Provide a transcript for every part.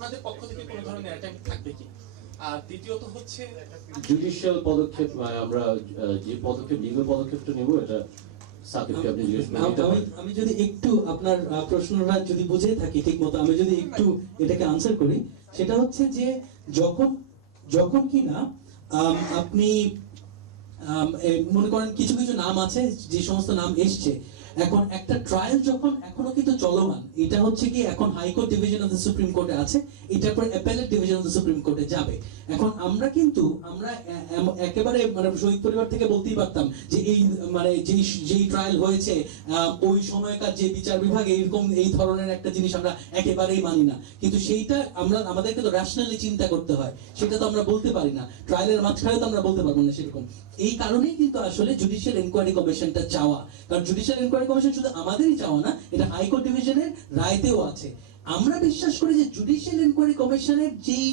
আপনাদের পক্ষ থেকে কোনো ধরনের অ্যাটেম্প্ট থাকবে কি? আর দ্বিতীয়ত হচ্ছে জুডিশিয়াল পদক্ষেপ, আমরা যে পদক্ষেপ লিগ্যাল পদক্ষেপটা নেব এটা সাকিবকে আপনি জিজ্ঞেস করতে। আমি যদি একটু আপনার প্রশ্নটা যদি বুঝে থাকি ঠিক মতো, আমি যদি একটু এটাকে আনসার করি, সেটা হচ্ছে যে যখন কি না আপনি মনে করেন কিছু কিছু নাম আছে যে সমস্ত নাম এসছে, এখন একটা ট্রায়াল যখন এখনো কিন্তু চলমান, এটা হচ্ছে কি এখন high court division of the supreme কোর্টে আছে, এটার পর appellate division of the supreme কোর্টে যাবে। এখন আমরা একেবারে মানে শহীদ পরিবার থেকে বলতেই পারতাম যে এই মানে যেই ট্রায়াল হয়েছে ওই সময়কার যে বিচার বিভাগ এইরকম এই ধরনের একটা জিনিস আমরা একেবারেই মানি না, কিন্তু সেইটা আমাদেরকে তো র্যাশনালি চিন্তা করতে হয়, সেটা তো আমরা বলতে পারি না, ট্রায়ালের মাঝখানে তো আমরা বলতে পারবো না সেরকম। এই কারণেই কিন্তু আসলে জুডিশিয়াল এনকোয়ারি কমিশনটা চাওয়া, কারণ জুডিশিয়াল এনকোয়ারি কমিশন শুধু আমাদেরই চাওয়া না, এটা হাইকোর্ট ডিভিশনের রায়তেও আছে। আমরা বিশ্বাস করি যে জুডিশিয়াল এনকোয়ারি কমিশনের যেই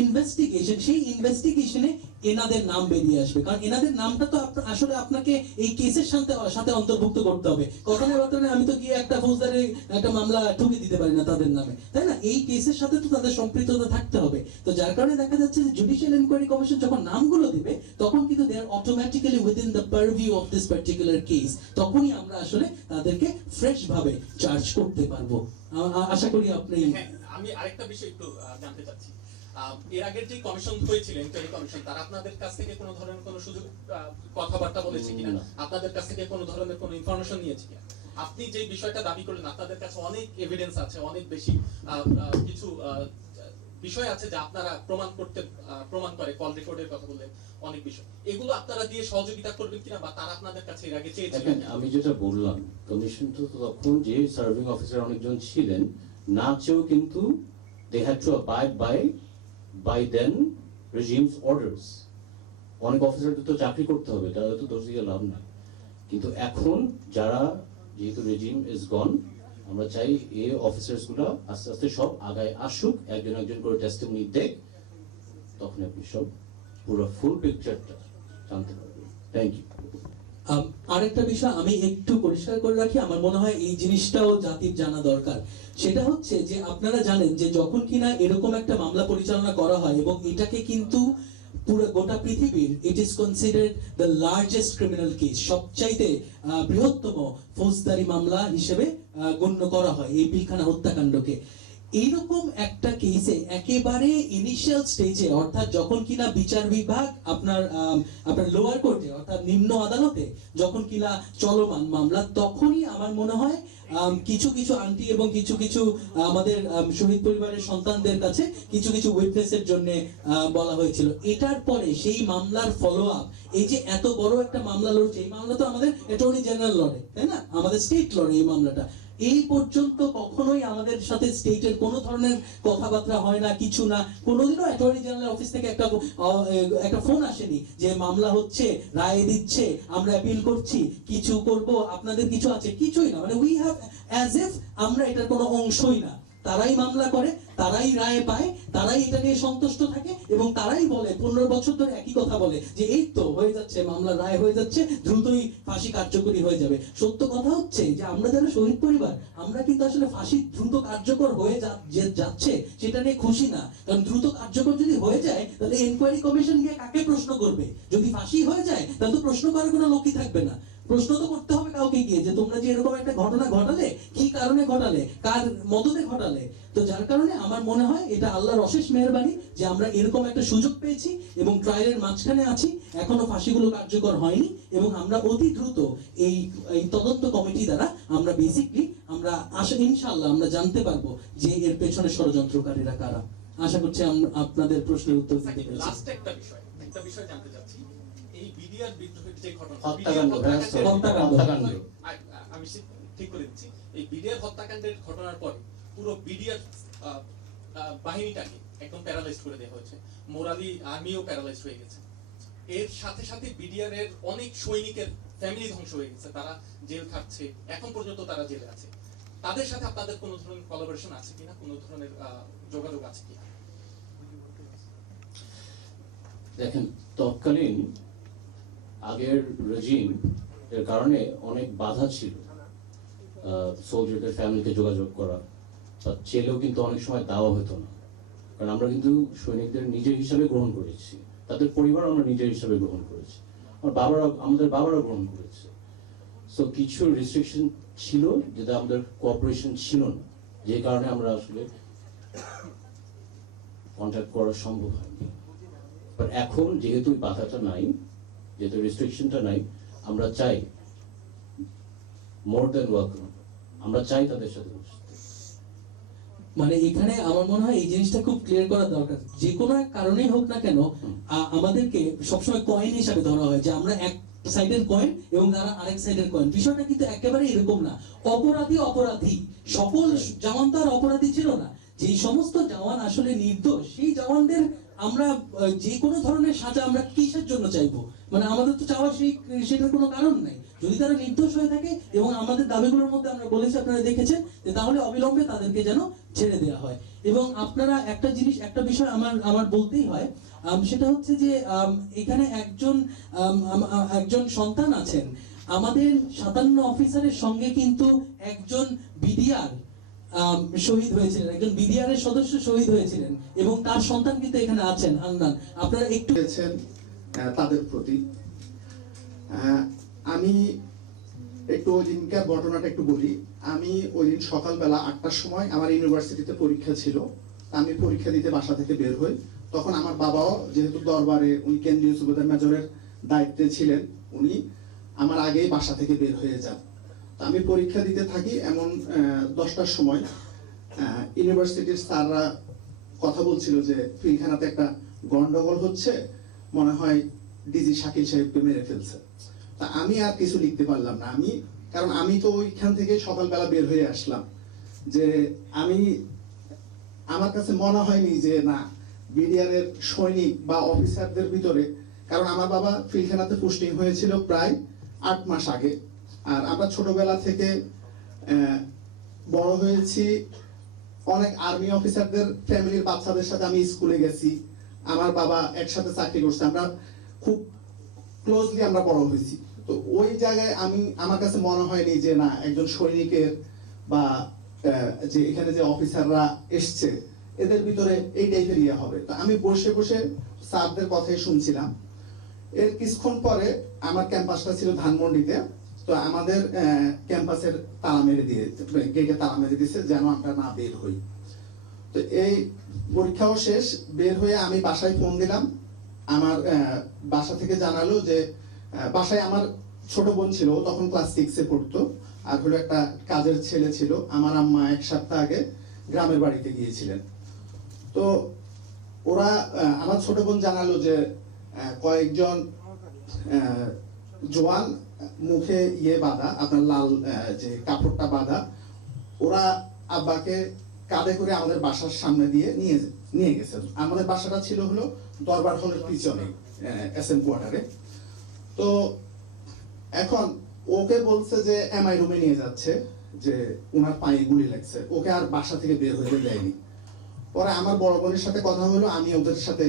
ইনভেস্টিগেশন, সেই ইনভেস্টিগেশনে এনাদের নাম বেরিয়ে আসবে, কারণ এনাদের নামটা তো আসলে আপনাকে এই কেসের সাথে অন্তর্ভুক্ত করতে হবে। ঘটনার বর্তমানে আমি তো গিয়ে একটা ফৌজদারি একটা মামলা ঠুকে দিতে পারি না তাদের নামে, তাই না? এই কেসের সাথে তো তাদের সম্পৃক্ততা থাকতে হবে। তো যার কারণে দেখা যাচ্ছে যে জুডিশিয়াল এনকোয়ারি কমিশন যখন নামগুলো দিবে তখন কিন্তু they are automatically within the purview of this particular case, তখনই আমরা আসলে তাদেরকে ফ্রেশ ভাবে চার্জ করতে পারবো। আশা করি আপনি। আমি আরেকটা বিষয় একটু জানতে চাচ্ছি, এর আগের যে কমিশন হয়েছিল ইনকোয়ারি কমিশন, তারা আপনাদের কাছ থেকে কোনো ধরনের কোনো সুযোগ কথাবার্তা বলেছে কিনা, আপনাদের কাছ থেকে কোনো ধরনের কোনো ইনফরমেশন নিয়েছে কিনা? আপনি যে বিষয়টা দাবি করলেন আপনাদের কাছে অনেক এভিডেন্স আছে, অনেক বেশি কিছু বিষয় আছে যা আপনারা প্রমাণ করে, কল রেকর্ডের কথা বললেন, অনেক বিষয়, এগুলো আপনারা দিয়ে সহযোগিতা করবেন কিনা, বা তারা আপনাদের কাছে এর আগে চেয়েছিলেন? আমি যেটা বললাম, কমিশন তো তখন যে সার্ভিং অফিসার অনেকজন ছিলেন, না চেয়েও কিন্তু they had to abide by then regime's orders. অনেক অফিসারদের তো চাকরি করতে হবে, তাহলে তো দোষ দিয়ে লাভ নাই। কিন্তু এখন যারা যেহেতু রেজিম ইজ গন, আমরা চাই এই অফিসার্স গুলা আস্তে আস্তে সব আগায় আসুক, একজন একজন করে টেস্টিমনি দেখ, তখন আপনি সব পুরো ফুল পিকচারটা জানতে পারবেন। Thank you. আরেকটা বিষয় আমি একটু পরিষ্কার করে রাখি, আমার মনে হয় এই জিনিসটাও জাতির জানা দরকার। সেটা হচ্ছে যে আপনারা জানেন যে যখন কিনা এরকম একটা মামলা পরিচালনা করা হয়, এবং এটাকে কিন্তু পুরো গোটা পৃথিবীর it is considered the largest criminal case, সবচাইতে বৃহত্তম ফৌজদারি মামলা হিসেবে গণ্য করা হয় এই পিলখানা হত্যাকাণ্ডকে। এইরকম একটা কেসে একেবারে ইনিশিয়াল স্টেজে, অর্থাৎ যখন কিনা বিচার বিভাগ আপনার লোয়ার কোর্টে অর্থাৎ নিম্ন আদালতে যখন কিনা চলমান মামলা, তখনই আমার মনে হয় কিছু কিছু আন্টি এবং কিছু কিছু আমাদের শহীদ পরিবারের সন্তানদের কাছে কিছু কিছু উইটনেসের জন্য বলা হয়েছিল। এটার পরে সেই মামলার ফলো আপ, এই যে এত বড় একটা মামলা লড়ছে, এই মামলা তো আমাদের অ্যাটর্নি জেনারেল লড়ে, তাই না? আমাদের স্টেট লড়ে এই মামলাটা। এই পর্যন্ত কখনোই আমাদের সাথে স্টেটের কোনো ধরনের কথাবার্তা হয় না, কিছু না। কোনোদিনও অ্যাটর্নি জেনারেল অফিস থেকে একটা ফোন আসেনি যে মামলা হচ্ছে, রায় দিচ্ছে, আমরা অ্যাপিল করছি, কিছু করব, আপনাদের কিছু আছে, কিছুই না। মানে উই হ্যাভ অ্যাজ ইফ আমরা এটার কোনো অংশই না। তারাই মামলা করে, তারাই রায় পায়, তারাই এটা নিয়ে সন্তুষ্ট থাকে, এবং তারাই বলে 15 বছর ধরে একই কথা বলে যে এই তো হয়ে যাচ্ছে, মামলা রায় হয়ে যাচ্ছে, দ্রুতই ফাঁসি কার্যকরী হয়ে যাবে। সত্য কথা হচ্ছে যে আমরা যারা শহীদ পরিবার, আমরা কিন্তু আসলে ফাঁসি দ্রুত কার্যকর হয়ে যাচ্ছে সেটা নিয়ে খুশি না। কারণ দ্রুত কার্যকর যদি হয়ে যায়, তাহলে এনকোয়ারি কমিশন গিয়ে কাকে প্রশ্ন করবে? যদি ফাঁসি হয়ে যায় তাহলে তো প্রশ্ন করার কোনো লোকই থাকবে না। প্রশ্ন তো করতে হবে কাউকে গিয়ে যে তোমরা যে এরকম একটা ঘটনা ঘটালে, কি কারণে ঘটালে, কার মদতে ঘটালে। তো যার কারণে আমার মনে হয় এটা আল্লাহর অশেষ মেহেরবানি যে আমরা এরকম একটা সুযোগ পেয়েছি এবং ট্রায়ালের মাঝখানে আছি, এখনো ফাঁসিগুলো কার্যকর হয়নি, এবং আমরা অতি দ্রুত এই তদন্ত কমিটি দ্বারা আমরা বেসিকলি আমরা ইনশাআল্লাহ আমরা জানতে পারবো যে এর পেছনে ষড়যন্ত্রকারীরা কারা। আশা করছি আপনাদের প্রশ্নের উত্তর দিতে পেরেছি। লাস্ট একটা বিষয় জানতে চাচ্ছি, এই বিডিআর বিদ্রোহের যে ঘটনা, আমি ঠিক করে দিচ্ছি, এই বিডিআর হত্যাকাণ্ডের ঘটনার পরে পুরো বিডিআর বাহিনীটাকে একদম প্যারালাইজ করে দেওয়া হয়েছে, মোরালি আর্মিও প্যারালাইজ হয়ে গেছে। এর সাথে সাথে বিডিআর এর অনেক সৈনিকের ফ্যামিলি ধ্বংস হয়ে গেছে, তারা জেল খাটছে, এখন পর্যন্ত তারা জেলে আছে। তাদের সাথে আপনাদের কোনো ধরনের কোলাবোরেশন আছে কিনা, কোনো ধরনের যোগাযোগ আছে কিনা? দেখেন, তৎকালীন আগের রেজিম এর কারণে অনেক বাধা ছিল সোলজারদের ফ্যামিলিতে যোগাযোগ করা, বা চেলেও কিন্তু অনেক সময় দেওয়া হতো না। কারণ আমরা কিন্তু সৈনিকদের নিজের হিসাবে গ্রহণ করেছি, তাদের পরিবার আমরা নিজের হিসাবে গ্রহণ করেছি, আমাদের বাবারা গ্রহণ করেছে। সো কিছু রেস্ট্রিকশন ছিল যেটা আমাদের কোঅপারেশন ছিল না, যে কারণে আমরা আসলে কন্ট্যাক্ট করা সম্ভব হয়নি। বাট এখন যেহেতু বাধাটা নাই, যেহেতু রেস্ট্রিকশনটা নাই, আমরা চাই মোর দ্যান ওয়েলকাম, আমরা চাই তাদের সাথে বসতে। মানে এখানে আমার মনে হয় এই জিনিসটা খুব ক্লিয়ার করা দরকার। যে কোনো এক কারণেই হোক না কেন, আমাদেরকে সবসময় কয়েন হিসাবে ধরা হয় যে আমরা এক সাইডের কয়েন এবং তারা আরেক সাইডের কয়েন। বিষয়টা কিন্তু একেবারে এরকম না। অপরাধী সকল জওয়ান তো আর অপরাধী ছিল না। যেই সমস্ত জওয়ান আসলে নির্দোষ, সেই জওয়ানদের আমরা যে কোনো ধরনের সাজা আমরা কিসের জন্য চাইবো? মানে আমাদের তো চাওয়া সেটার কোনো কারণ নাই। যদি তারা নির্দোষ হয়ে থাকে এবং আমাদের দাবিগুলোর মধ্যে আমরা বলেছি, আপনারা দেখেছেন, যে তাহলে অবিলম্বে তাদেরকে যেন ছেড়ে দেওয়া হয়। এবং আপনারা একটা বিষয় আমার বলতেই হয়, সেটা হচ্ছে যে এখানে একজন সন্তান আছেন। আমাদের 57 অফিসারের সঙ্গে কিন্তু একজন বিডিআর শহীদ হয়েছিলেন, একজন বিডিআর এর সদস্য শহীদ হয়েছিলেন, এবং তার সন্তান কিন্তু এখানে আছেন, হান্নান। আপনারা একটু তাদের প্রতি আমি একটু ওই দিনকার ঘটনাটা একটু বলি। আমি ওই দিন সকালবেলা 8টার সময় আমার ইউনিভার্সিটিতে পরীক্ষা ছিল। আমি পরীক্ষা দিতে বাসা থেকে বের হই। তখন আমার বাবাও যেহেতু দরবারে, উনি কেন্দ্রীয় সুবেদার মেজরের দায়িত্বে ছিলেন, উনি আমার আগেই বাসা থেকে বের হয়ে যান। আমি পরীক্ষা দিতে থাকি। এমন 10টার সময় ইউনিভার্সিটির স্যাররা কথা বলছিল যে পিলখানাতে একটা গন্ডগোল হচ্ছে, মনে হয় ডিজি শাকিল সাহেবকে মেরে ফেলছে। তা আমি আর কিছু লিখতে পারলাম না। কারণ আমি তো ওইখান থেকে সকালবেলা বের হয়ে আসলাম, যে আমার কাছে মনে হয়নি যে না, বিডিআর এর সৈনিক বা অফিসারদের ভিতরে, কারণ আমার বাবা পিলখানাতে পোস্টিং হয়েছিল প্রায় 8 মাস আগে। আর আমরা ছোটবেলা থেকে বড় হয়েছি, অনেক আর্মি অফিসারদের ফ্যামিলির বাচ্চাদের সাথে আমি স্কুলে গেছি, আমার বাবা একসাথে চাকরি করছে, আমরা খুব ক্লোজলি আমরা বড় হয়েছি। তো ওই জায়গায় আমার কাছে মনে হয়নি যে না, একজন সৈনিকের বা যে এখানে যে অফিসাররা এসছে এদের ভিতরে এই টাইপের ইয়ে হবে। তো আমি বসে বসে স্যারদের কথাই শুনছিলাম। এর কিছুক্ষণ পরে আমার ক্যাম্পাসটা ছিল ধানমন্ডিতে। তো আমাদের ক্যাম্পাসের তালা মেরে দিয়ে, গেটে তালা মেরে দিয়েছে যেন আমরা না বের হই। তো এই পরীক্ষাও শেষ, বের হয়ে আমি বাসায় ফোন দিলাম। আমার বাসা থেকে জানালো যে বাসায় আমার ছোট বোন ছিল, তখন ক্লাস 6-এ পড়তো, আর হলো একটা কাজের ছেলে ছিল। আমার আম্মা 1 সপ্তাহ আগে গ্রামের বাড়িতে গিয়েছিলেন। তো ওরা আমার ছোট বোন জানালো যে কয়েকজন জওয়ান, মুখে বাঁধা, আপনার লাল যে কাপড়টা বাঁধা, ওরা আব্বাকে কাঁধে করে আমাদের বাসার সামনে দিয়ে নিয়ে গেছে। আমাদের বাসাটা ছিল হলো দরবার হলের পিছনে, এসএম কোয়ার্টারে। তো এখন ওকে বলছে যে এমআই রুমে নিয়ে যাচ্ছে, যে ওনার পায়ে গুলি লাগছে, ওকে আর বাসা থেকে বের হয়ে যায়নি। পরে আমার বড় বোনের সাথে কথা হলো, আমি ওদের সাথে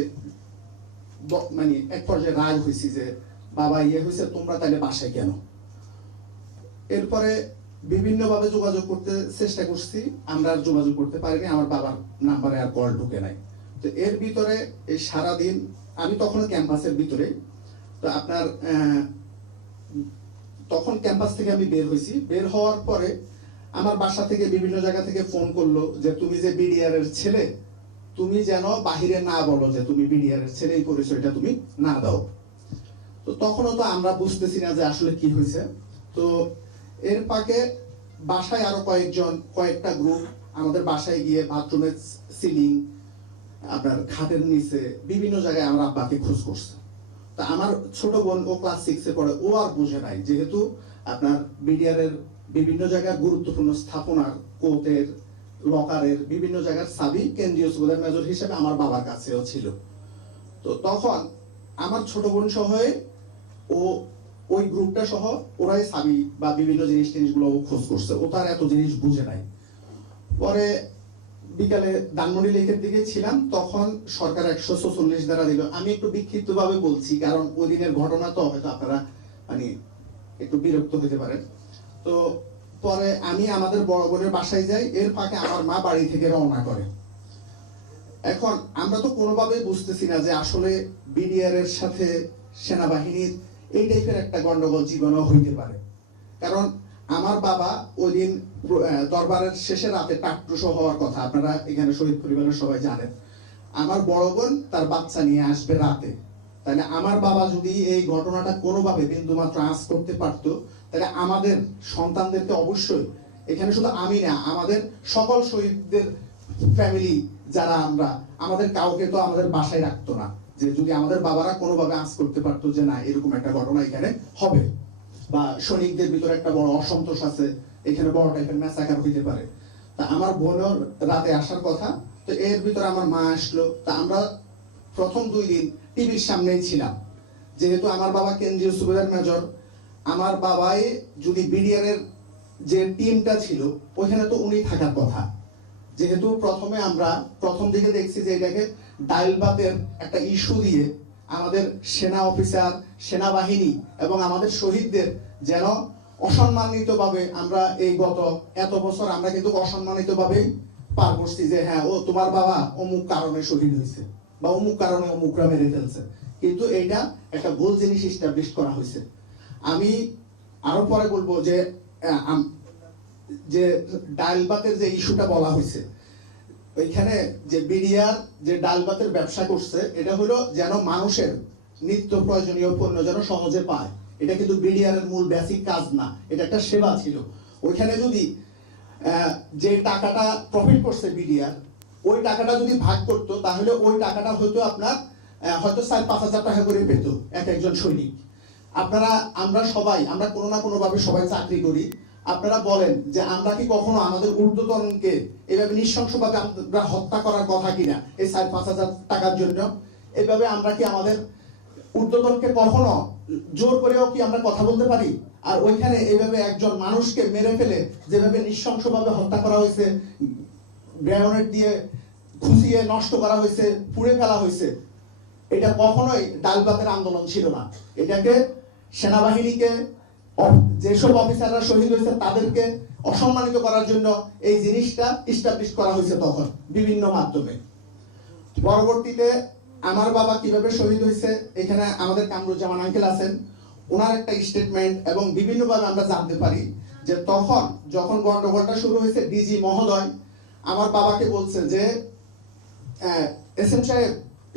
মানে এক পর্যায়ে রাগ হয়েছি যে বাবা হয়েছে, তোমরা তাহলে বাসায় কেন? এরপরে বিভিন্ন ভাবে যোগাযোগ করতে চেষ্টা করছি, আমরা আর যোগাযোগ করতে পারিনি, আমার বাবার নাম্বারে আর কল ঢুকে নাই। তো এর ভিতরে এই সারাদিন আমি তখন ক্যাম্পাসের ভিতরে। তো আপনার তখন ক্যাম্পাস থেকে আমি বের হয়েছি। বের হওয়ার পরে আমার বাসা থেকে বিভিন্ন জায়গা থেকে ফোন করলো যে তুমি যে বিডিআর এর ছেলে, তুমি যেন বাহিরে না বলো যে তুমি বিডিআর এর ছেলে, এই পরিচয়টা তুমি না দাও। তো তখনও তো আমরা বুঝতেছি না যে আসলে কি হয়েছে। তো এর ফাঁকে বাসায় আরো কয়েকটা গ্রুপ আমাদের বাসায় গিয়ে বাথরুমের সিলিং, আপনার খাটের নিচে, বিভিন্ন জায়গায় আমার আব্বাকে খোঁজ করছে। তা আমার ছোট বোন, ও ক্লাস 6-এ পড়ে, ও আর বুঝে নাই, যেহেতু আপনার বিডিআর এর বিভিন্ন জায়গার গুরুত্বপূর্ণ স্থাপনার, কোর্টের, লকারের বিভিন্ন জায়গার চাবি কেন্দ্রীয় সুবেদার মেজর হিসেবে আমার বাবার কাছেও ছিল। তো তখন আমার ছোট বোন সহ ও ওই গ্রুপটা সহ ওরাই চাবি বা বিভিন্ন জিনিসগুলো খোঁজ করছে, ও তার এত জিনিস বুঝে নাই। পরে বিকালে ধানমন্ডি লেকের দিকে ছিলাম, তখন সরকার 144 ধারা দিল। আমি একটু বিক্ষিপ্ত ভাবে বলছি, কারণ ওই দিনের ঘটনা তো হয়তো আপনারা মানে একটু বিরক্ত হতে পারেন। তো পরে আমি আমাদের বড় বোনের বাসায় যাই, এর ফাঁকে আমার মা বাড়ি থেকে রওনা করে। এখন আমরা তো কোনোভাবেই বুঝতেছি না যে আসলে বিডিআর এর সাথে সেনাবাহিনীর এই টাইপের একটা গন্ডগোল জীবনও হইতে পারে। কারণ আমার বাবা ওই দিন দরবারের শেষে রাতে টাট্টুসো হওয়ার কথা, আপনারা এখানে শহীদ পরিবারের সবাই জানেন। আমার বড় বোন তার বাচ্চা নিয়ে আসবে রাতে, তাহলে আমার বাবা যদি এই ঘটনাটা কোনোভাবে বিন্দুমাত্র আঁচ করতে পারতো, তাহলে আমাদের সন্তানদেরকে অবশ্যই, এখানে শুধু আমি না, আমাদের সকল শহীদদের ফ্যামিলি যারা আমরা, আমাদের কাউকে তো আমাদের বাসায় রাখতো না, যে যদি আমাদের বাবারা কোনোভাবে আঁচ করতে পারতো যে না এরকম একটা ঘটনা এখানে হবে, বা সৈনিকদের ভিতরে একটা বড় অসন্তোষ আছে, এখানে বড় টাইপের ম্যাসাকার হইতে পারে। তা আমার বোনের রাতে আসার কথা, তো এর ভিতরে আমার মা আসলো। তা আমরা প্রথম 2 দিন টিভির সামনেই ছিলাম, যেহেতু আমার বাবা কেন্দ্রীয় সুবেদার মেজর। আমার বাবাই যদি বিডিআর এর যে টিমটা ছিল ওইখানে তো উনি থাকার কথা, যেহেতু আমরা প্রথম দিকে দেখছি যে এটাকে ডাইলবাতের একটা ইস্যু দিয়ে আমাদের সেনা অফিসার, সেনাবাহিনী এবং আমাদের শহীদদের যেন অসম্মানিতভাবে, আমরা এই গত এত বছর আমরা কিন্তু অসম্মানিতভাবেই পার করছি যে হ্যাঁ ও তোমার বাবা অমুক কারণে শহীদ হয়েছে বা অমুক কারণে অমুকরা মেরে ফেলছে, কিন্তু এইটা একটা ভুল জিনিস এস্টাবলিশ করা হয়েছে। আমি আরো পরে বলবো যে যে ডালবাতের যে ইস্যুটা বলা হয়েছে, ওইখানে যে বিডিআর যে ডালবাতের ব্যবসা করছে, এটা হলো যেন মানুষের নিত্য প্রয়োজনীয় পণ্য যেন সহজে পায়। এটা কিন্তু বিডিআর এর মূল বেসিক কাজ না, এটা একটা সেবা ছিল। ওইখানে যদি যে টাকাটা প্রফিট করছে বিডিআর, ওই টাকাটা যদি ভাগ করতো, তাহলে ওই টাকাটা হয়তো আপনার হয়তো 4-5 হাজার টাকা করে পেত একজন সৈনিক। আমরা সবাই, আমরা কোনো না কোনো ভাবে সবাই চাকরি করি। আপনারা বলেন যে আমরা কি কখনো আমাদের ঊর্ধ্বতনকে এভাবে নৃশংসভাবে আমরা হত্যা করার কথা কিনা এই 4-5 হাজার টাকার জন্য? এইভাবে আমরা কি আমাদের ঊর্ধ্বতনকে কখনো জোর করেও কি আমরা কথা বলতে পারি? আর ওইখানে এইভাবে একজন মানুষকে মেরে ফেলে যেভাবে নৃশংসভাবে হত্যা করা হয়েছে, গ্রেনেড দিয়ে খুঁচিয়ে নষ্ট করা হয়েছে, পুড়ে ফেলা হয়েছে, এটা কখনোই ডালবাতের আন্দোলন ছিল না। এটাকে সেনাবাহিনীকে, যেসব অফিসাররা শহীদ হয়েছে তাদেরকে অসম্মানিত করার জন্য এই জিনিসটা ইস্টাবলিশ করা হয়েছে তখন বিভিন্ন মাধ্যমে। পরবর্তীতে আমার বাবা কিভাবে শহীদ হয়েছে, এখানে আমাদের কামরুজ্জামান আঙ্কেল আছেন, ওনার একটা স্টেটমেন্ট এবং বিভিন্নভাবে আমরা জানতে পারি যে তখন যখন গন্ডগোলটা শুরু হয়েছে, ডিজি মহোদয় আমার বাবাকে বলছে যে এসএম সাহেব,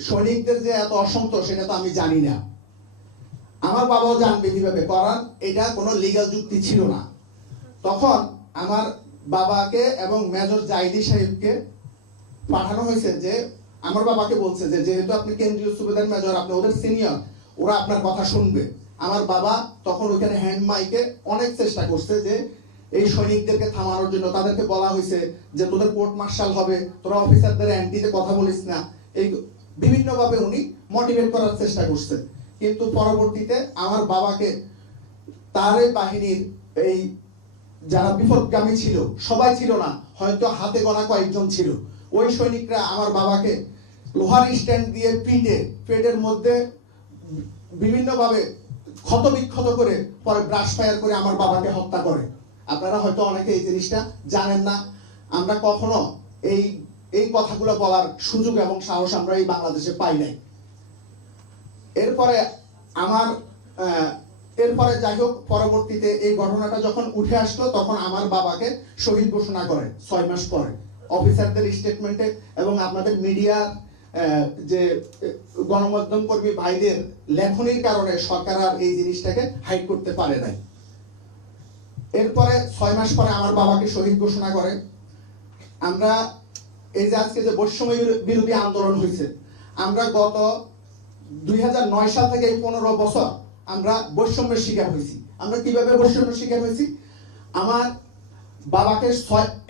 সৈনিকদের যে এত অসন্তোষ সেটা তো আমি জানি না। আমার বাবাও জানবে কিভাবে, কারণ এটা কোনো লিগ্যাল যুক্তি ছিল না। তখন আমার বাবাকে এবং মেজর জাইদি সাহেবকে পাঠানো হয়েছে, যে আমার বাবাকে বলছে যে যেহেতু আপনি কেন্দ্রীয় সুবেদার মেজর, আপনি ওদের সিনিয়র, ওরা আপনার কথা শুনবে। আমার বাবা তখন ওইখানে হ্যান্ড মাইকে অনেক চেষ্টা করছে যে এই সৈনিকদেরকে থামানোর জন্য। তাদেরকে বলা হয়েছে যে তোদের কোর্ট মার্শাল হবে, তোরা অফিসারদের অ্যান্টিতে কথা বলিস না, এই বিভিন্নভাবে উনি মোটিভেট করার চেষ্টা করছে। কিন্তু পরবর্তীতে আমার বাবাকে তার বাহিনীর এই যারা বিপদগামী ছিল, সবাই ছিল না, হয়তো হাতে গোনা কয়েকজন ছিল, ওই সৈনিকরা আমার বাবাকে লোহার স্ট্যান্ড দিয়ে পেটের মধ্যে বিভিন্নভাবে ক্ষত বিক্ষত করে পরে ব্রাশ ফায়ার করে আমার বাবাকে হত্যা করে। আপনারা হয়তো অনেকে এই জিনিসটা জানেন না। আমরা কখনো এই কথাগুলো বলার সুযোগ এবং সাহস আমরা এই বাংলাদেশে পাই নাই। এরপরে যাই হোক, পরবর্তীতে এই ঘটনাটা যখন উঠে আসলো, তখন আমার বাবাকে শহীদ ঘোষণা করে 6 মাস পরে অফিসারদের স্টেটমেন্টে, এবং আপনাদের মিডিয়ার যে গণমাধ্যম কর্মী ভাইদের লেখনির কারণে সরকার আর এই জিনিসটাকে হাইড করতে পারে নাই। এরপরে 6 মাস পরে আমার বাবাকে শহীদ ঘোষণা করে। আমরা এই যে আজকে যে বৈষম্য বিরোধী আন্দোলন হয়েছে, আমরা গত 2009 সাল থেকে এই 15 বছর আমরা বৈষম্যের শিকার হয়েছি। আমরা কিভাবে বৈষম্যের শিকার হয়েছি? আমার বাবাকে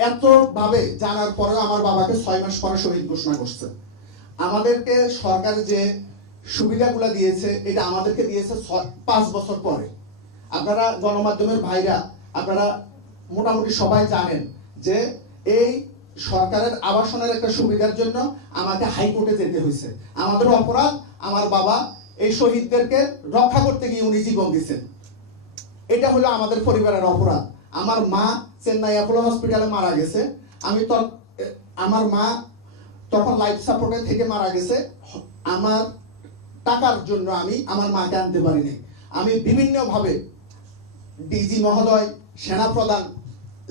এত ভাবে জানার পরেও আমার বাবাকে 6 মাস পরে শহীদ ঘোষণা করছে। আমাদেরকে সরকার যে সুবিধাগুলো দিয়েছে, এটা আমাদেরকে দিয়েছে 5 বছর পরে। আপনারা গণমাধ্যমের ভাইরা, আপনারা মোটামুটি সবাই জানেন যে এই সরকারের আবাসনের একটা সুবিধার জন্য আমাকে হাইকোর্টে যেতে হয়েছে। আমাদের অপরাধ, আমার বাবা এই শহীদদেরকে রক্ষা করতে গিয়ে উনি জীবন দিয়েছেন। এটা হলো আমাদের পরিবারের অপরাধ। আমার মা চেন্নাই অ্যাপোলো হসপিটালে মারা গেছে। আমার মা তখন লাইফ সাপোর্টে থেকে মারা গেছে। আমার টাকার জন্য আমি আমার মাকে আনতে পারিনি। আমি বিভিন্নভাবে ডিজি মহোদয়, সেনাপ্রধান,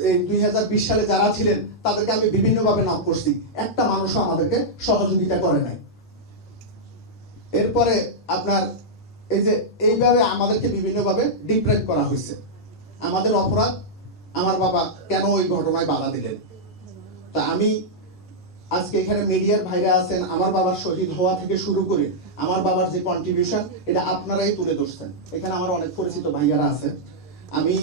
এই 2020 সালে যারা ছিলেন তাদেরকে আমি বিভিন্নভাবে নক করছি, একটা মানুষও আমাদেরকে সহযোগিতা করে নাই। এরপরে আপনার এই যে এইভাবে আমাদেরকে বিভিন্নভাবে ডিপ্রাইভ করা হয়েছে। আমাদের অপরাধ, আমার বাবা কেন ওই ঘটনায় বাধা দিলেন। তা আমি আজকে এখানে মিডিয়ার ভাইরা আছেন, আমার বাবার শহীদ হওয়া থেকে শুরু করে আমার বাবার যে কন্ট্রিবিউশন, এটা আপনারাই তুলে ধরছেন। এখানে আমার অনেক পরিচিত ভাইয়ারা আছে। আমি